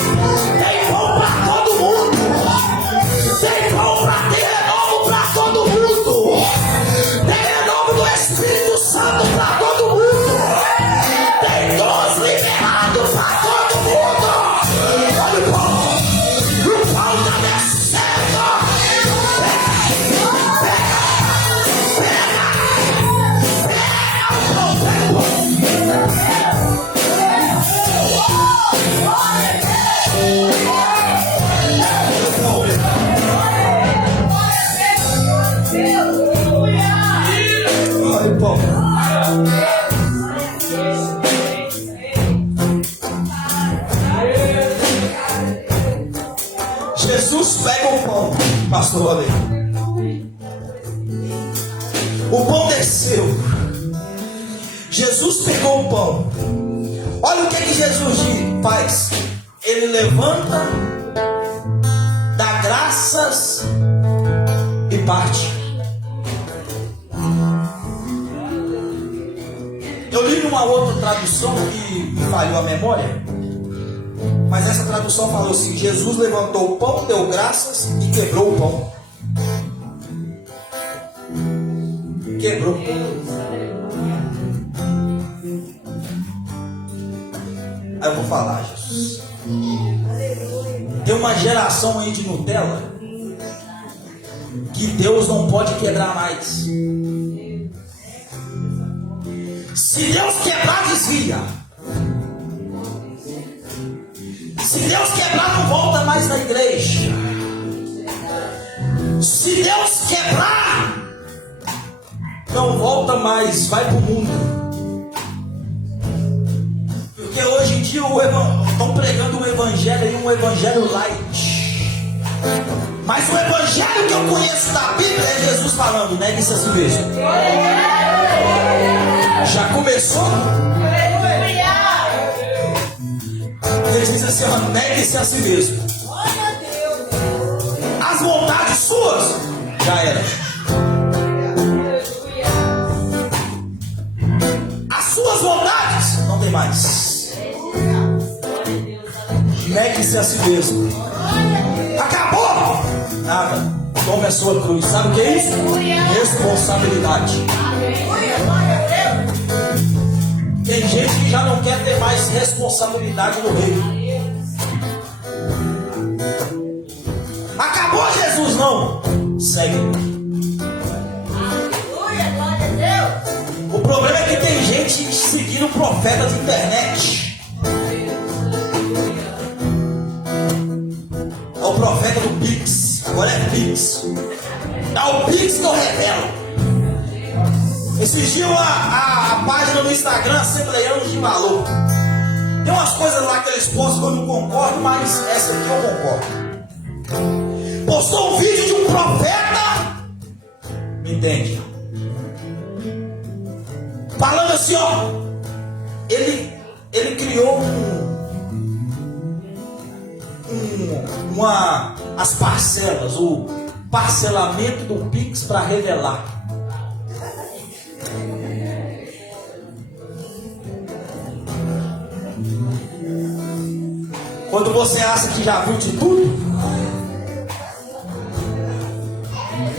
Tem pão para todo mundo. Tem pão para ter renovo para todo mundo. Tem renovo do Espírito Santo para todo mundo. Tem dons liberados para todo mundo. Olha o pão. O pão está descendo. Pega o pão, pega o pão. Olha o pão. Jesus pega o pão, pastor, olha aí. O pão desceu. Jesus pegou o pão. Olha o que Jesus faz. Ele levanta, dá graças e parte. Eu li numa outra tradução que me falhou a memória, mas essa tradução falou assim: Jesus levantou o pão, deu graças e quebrou o pão. Quebrou. Aí eu vou falar, Jesus. Tem uma geração aí de Nutella que Deus não pode quebrar mais. Se Deus quebrar, desvia. Se Deus quebrar, não volta mais na igreja. Se Deus quebrar, não volta mais, vai para o mundo. Porque hoje em dia estão pregando um evangelho e um evangelho light. Mas o evangelho que eu conheço da Bíblia é Jesus falando, negue-se a si mesmo. Já começou? Ele diz assim, negue-se a si mesmo. As vontades suas, já era. As suas vontades, não tem mais. Negue-se a si mesmo. Acabou! Nada. Tome a sua cruz. Sabe o que é isso? Responsabilidade. Tem gente que já não quer ter mais responsabilidade no reino. Acabou, Jesus, não. Segue. O problema é que tem gente seguindo profetas de internet. É o profeta do Pix. Agora é Pix. Dá o Pix que eu revelo. Esses dias a página do Instagram, Assembleianos de Valor. Tem umas coisas lá que eles postam que eu não concordo, mas essa aqui eu concordo. Postou um vídeo de um profeta. Me entende? falando assim, ó. Ele criou as parcelas, o parcelamento do Pix para revelar. Quando você acha que já viu de tudo,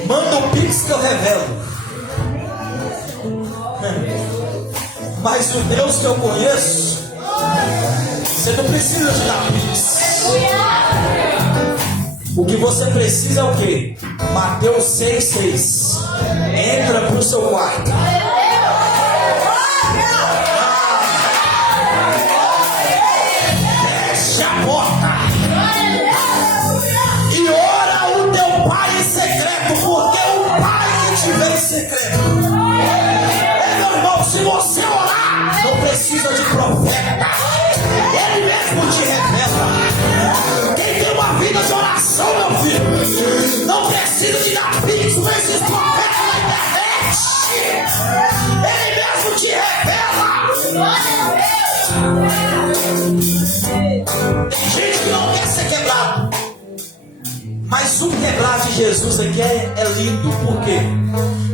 manda o Pix que eu revelo. Mas o Deus que eu conheço, você não precisa de dar Pix. O que você precisa é o quê? Mateus 6,6. Entra pro seu quarto. Fecha a porta. E ora o teu pai em secreto, porque o pai que te vê em secreto. Meu irmão, se você orar, não precisa de profeta. Ele mesmo te revela. Quem tem uma vida de oração, meu filho, não precisa de dar pix com esses profetas na internet. Ele mesmo te revela. Tem gente que não quer ser quebrado. Mas o quebrar de Jesus aqui é lindo. Por quê?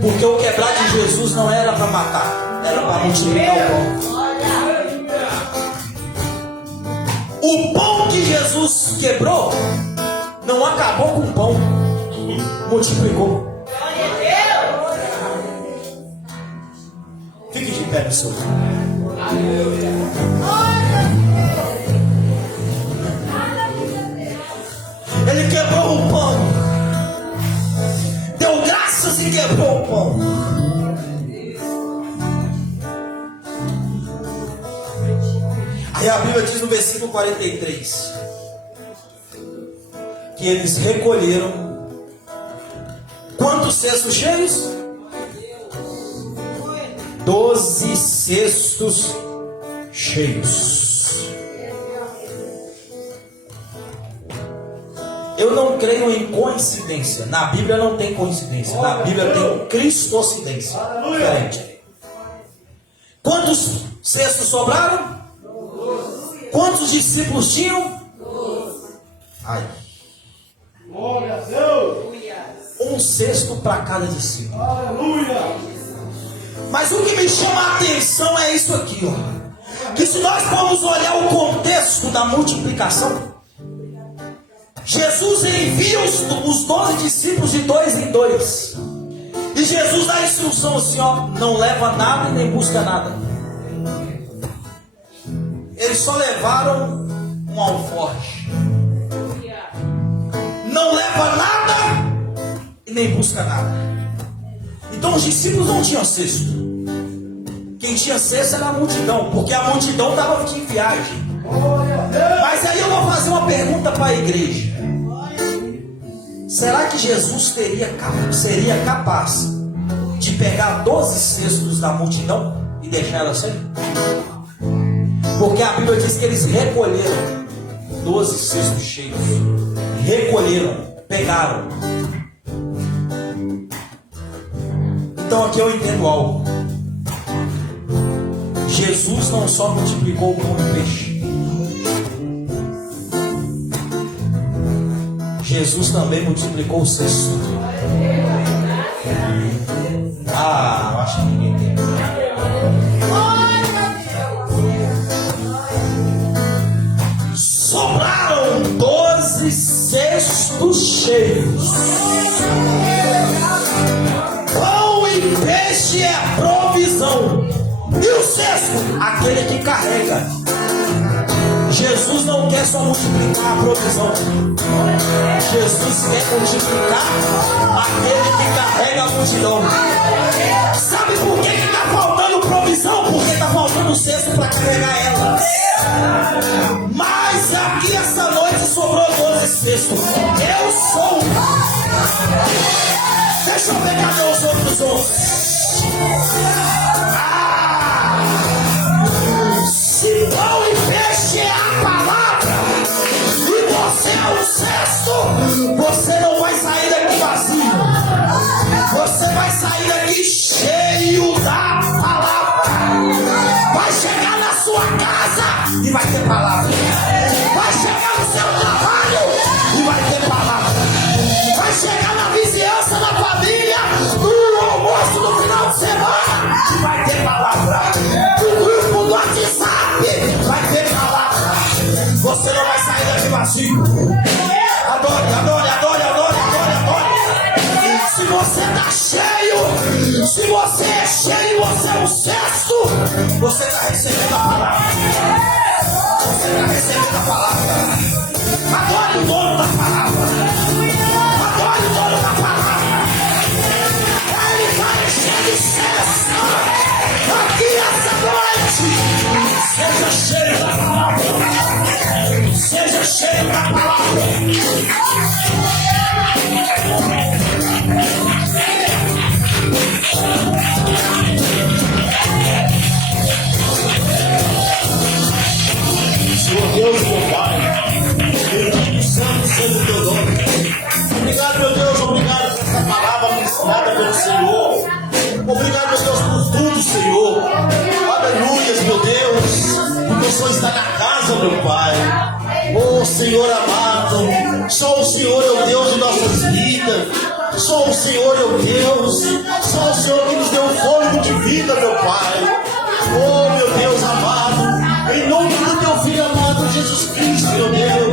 Porque o quebrar de Jesus não era para matar, era para multiplicar o pão. O pão que Jesus quebrou não acabou com o pão, multiplicou. Fique de pé no seu lugar. Ele quebrou o pão, deu graças e quebrou o pão. Aí a Bíblia diz no versículo 43 que eles recolheram quantos cestos cheios? 12 cestos cheios. Eu não creio em coincidência. Na Bíblia não tem coincidência. Na Bíblia tem cristocidência. Diferente. Quantos cestos sobraram? Quantos discípulos tinham? Ai. Um cesto para cada discípulo. Mas o que me chama a atenção é isso aqui, ó. Que se nós formos olhar o contexto da multiplicação, Jesus envia os 12 discípulos de 2 em 2. E Jesus dá a instrução assim, ó: não leva nada e nem busca nada. Eles só levaram um alforje. Não leva nada e nem busca nada. Então os discípulos não tinham cesto. Quem tinha cesto era a multidão, porque a multidão estava em viagem. Mas aí eu vou fazer uma pergunta para a igreja. Será que Jesus seria capaz de pegar 12 cestos da multidão e deixar ela sem? Porque a Bíblia diz que eles recolheram 12 cestos cheios. Recolheram, pegaram. Então aqui eu entendo algo. Jesus não só multiplicou o pão e o peixe. Jesus também multiplicou o cesto. Ah, eu acho que ninguém entende. Sobraram 12 cestos cheios. Pão e peixe é provisão. E o cesto? Aquele que carrega. Jesus não quer só multiplicar a provisão. Jesus quer multiplicar aquele que carrega a multidão. Sabe por que está faltando provisão? Porque está faltando cesto para carregar ela. Mas aqui essa noite sobrou 12 cestos. Eu sou. Deixa eu ver cadê os outros 11. Se pão e peixe é a palavra e você é o cesto, você não vai sair daqui vazio. Você vai sair daqui cheio da palavra. casa e vai ter palavra. Vai chegar no seu trabalho e vai ter palavra. Vai chegar na vizinhança, na família, no almoço no final de semana e vai ter palavra. No grupo do WhatsApp vai ter palavra. Você não vai sair daqui vazio. Adore, adore, adore, adore, adore, adore. Se você está cheio, se você é cheio, você é um cesto, você está recebendo a palavra. Você está recebendo a palavra. Adore o dono da palavra. Adore o dono da palavra. Ele vai encher de cesto aqui essa noite. Seja cheio da palavra. Seja cheio da palavra. Senhor Deus, meu Pai, bendito santo seja o teu nome. Obrigado, meu Deus, obrigado por essa palavra ministrada pelo Senhor. Obrigado, meu Deus, por tudo, Senhor. Aleluias, meu Deus, porque o Senhor está na casa, meu Pai. Oh, Senhor amado, só o Senhor é o Deus de nossas vidas. Só o Senhor é o Deus. Só o Senhor que nos deu fôlego de vida, meu Pai. Oh, meu Deus amado, em nome do teu Filho amado Jesus Cristo, meu Deus.